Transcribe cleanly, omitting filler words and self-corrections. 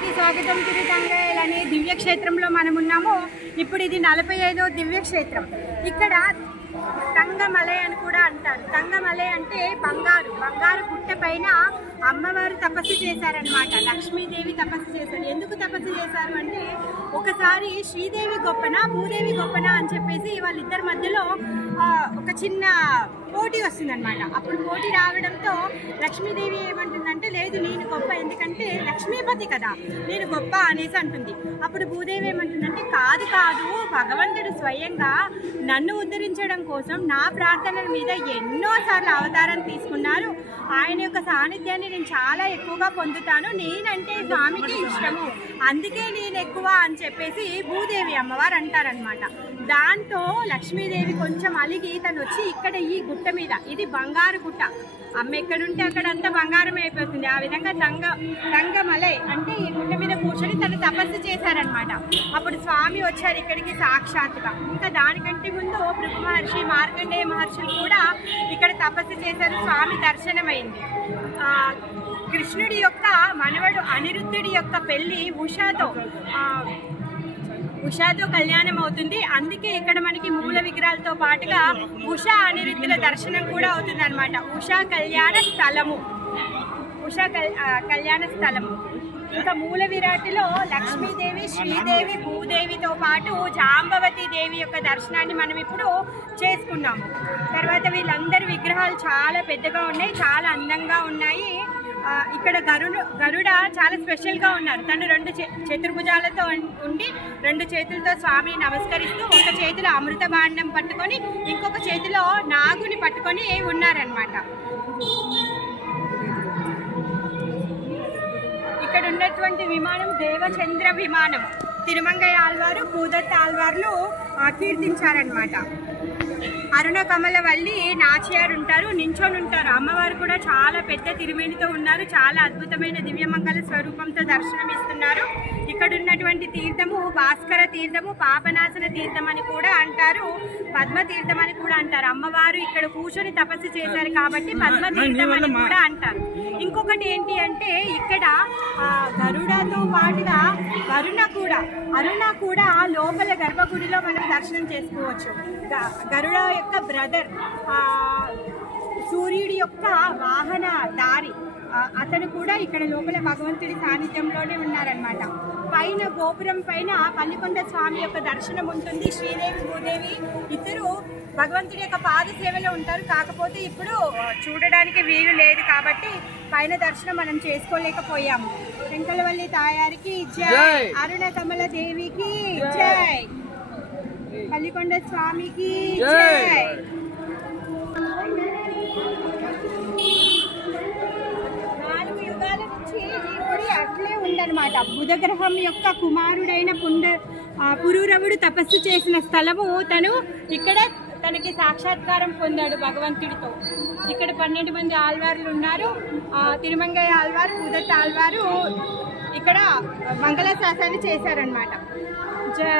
ఛానల్కి స్వాగతం. తిరుతంగల్ అనే దివ్యక్షేత్రంలో మనం ఉన్నాము. ఇప్పుడు ఇది 45వ దివ్యక్షేత్రం. ఇక్కడ తంగమలై అని కూడా అంటారు. తంగమలై అంటే బంగారు గుట్ట పైన అమ్మవారు తపస్సు చేశారనమాట. లక్ష్మీదేవి తపస్సు చేశారు. ఎందుకు తపస్సు చేశారు అంటే, ఒకసారి శ్రీదేవి గొప్పనా భూదేవి గొప్పనా అని చెప్పేసి వాళ్ళిద్దరి మధ్యలో ఒక చిన్న పోటీ వస్తుందన్నమాట. అప్పుడు పోటీ రావడంతో లక్ష్మీదేవి ఏమంటుందంటే, లేదు నేను గొప్ప, ఎందుకంటే లక్ష్మీపతి కదా, నేను గొప్ప అనేసి అంటుంది. అప్పుడు భూదేవి ఏమంటుందంటే, కాదు భగవంతుడు స్వయంగా నన్ను ఉద్ధరించడం కోసం నా ప్రార్థనల మీద ఎన్నోసార్లు అవతారం తీసుకున్నారు. ఆయన యొక్క సాన్నిధ్యాన్ని నేను చాలా ఎక్కువగా పొందుతాను. నేనంటే స్వామికి ఇష్టము, అందుకే నేను ఎక్కువ అని చెప్పేసి భూదేవి అమ్మవారు అంటారనమాట. దాంతో లక్ష్మీదేవి కొంచెం అలిగి తను వచ్చి ఇక్కడ ఈ గుట్ట మీద, ఇది బంగారు గుట్ట, అమ్మ ఎక్కడుంటే అక్కడ అంతా బంగారం అయిపోతుంది. ఆ విధంగా తంగమలై అంటే ఈ గుట్ట మీద కూర్చొని తను తపస్సు చేశారనమాట. అప్పుడు స్వామి వచ్చారు ఇక్కడికి సాక్షాత్తుగా. ఇంకా దానికంటే ముందు భృగు మహర్షి, మార్కండేయ మహర్షులు కూడా ఇక్కడ తపస్సు చేశారు. స్వామి దర్శనమైంది. కృష్ణుడి యొక్క మనవడు అనిరుద్ధుడి యొక్క పెళ్లి ఉషాతో కళ్యాణం అవుతుంది. అందుకే ఇక్కడ మనకి మూల విగ్రహాలతో పాటుగా ఉషా అనిరుద్ధుల దర్శనం కూడా అవుతుంది అనమాట. ఉషా కళ్యాణ స్థలము. ఇంకా మూల విరాటిలో లక్ష్మీదేవి, శ్రీదేవి, భూదేవితో పాటు జాంబవతి దేవి యొక్క దర్శనాన్ని మనం ఇప్పుడు చేసుకున్నాము. తర్వాత వీళ్ళందరి విగ్రహాలు చాలా పెద్దగా ఉన్నాయి, చాలా అందంగా ఉన్నాయి. ఇక్కడ గరుడ చాలా స్పెషల్గా ఉన్నారు. తను 2 చతుర్భుజాలతో ఉండి 2 చేతులతో స్వామిని నమస్కరిస్తూ, ఒక చేతిలో అమృత భాండం పట్టుకొని ఇంకొక చేతిలో నాగుని పట్టుకొని ఉన్నారనమాట. ఇక్కడ ఉన్నటువంటి విమానం దేవచంద్ర విమానం. తిరుమంగై ఆళ్వారు, భూదత్త ఆళ్వార్లు కీర్తించారనమాట. అరుణకమలవల్లి నాచియారు ఉంటారు, నించొని ఉంటారు. అమ్మవారు కూడా చాలా పెద్ద తిరుమేనితో ఉన్నారు. చాలా అద్భుతమైన దివ్యమంగళ స్వరూపంతో దర్శనమిస్తున్నారు. ఇక్కడ ఉన్నటువంటి తీర్థము భాస్కర తీర్థము, పాపనాశన తీర్థం అని కూడా అంటారు, పద్మ తీర్థం అని కూడా అంటారు. అమ్మవారు ఇక్కడ కూర్చొని తపస్సు చేశారు కాబట్టి పద్మ తీర్థం అని కూడా అంటారు. ఇంకొకటి ఏంటి అంటే, ఇక్కడ గరుడతో పాటుగా అరుణ కూడా లోపల గర్భగుడిలో మనం దర్శనం చేసుకోవచ్చు. గరుడ యొక్క బ్రదర్, సూర్యుడి యొక్క వాహన దారి, అతను కూడా ఇక్కడ లోపల భగవంతుడి సాన్నిధ్యంలోనే ఉన్నారనమాట. పైన గోపురం పైన పల్లికొండ స్వామి యొక్క దర్శనం ఉంటుంది. శ్రీదేవి, భూదేవి ఇద్దరు భగవంతుడి యొక్క పాద సేవలో ఉంటారు. కాకపోతే ఇప్పుడు చూడడానికి వీలు లేదు కాబట్టి పైన దర్శనం మనం చేసుకోలేకపోయాము. వెంకలవల్లి తాయారికి జై, అరుణకమల దేవికి జై, పల్లికొండ స్వామికి జై. అట్లే ఉందన్నమాట. బుధగ్రహం యొక్క కుమారుడైన పురూరవుడు తపస్సు చేసిన స్థలము. తను ఇక్కడ తనకి సాక్షాత్కారం పొందాడు భగవంతుడితో. ఇక్కడ 12 మంది ఆళ్వార్లు ఉన్నారు. తిరుమంగై ఆళ్వారు, భూదత్త ఆళ్వారు ఇక్కడ మంగళశాసనాన్ని చేశారనమాట. జై.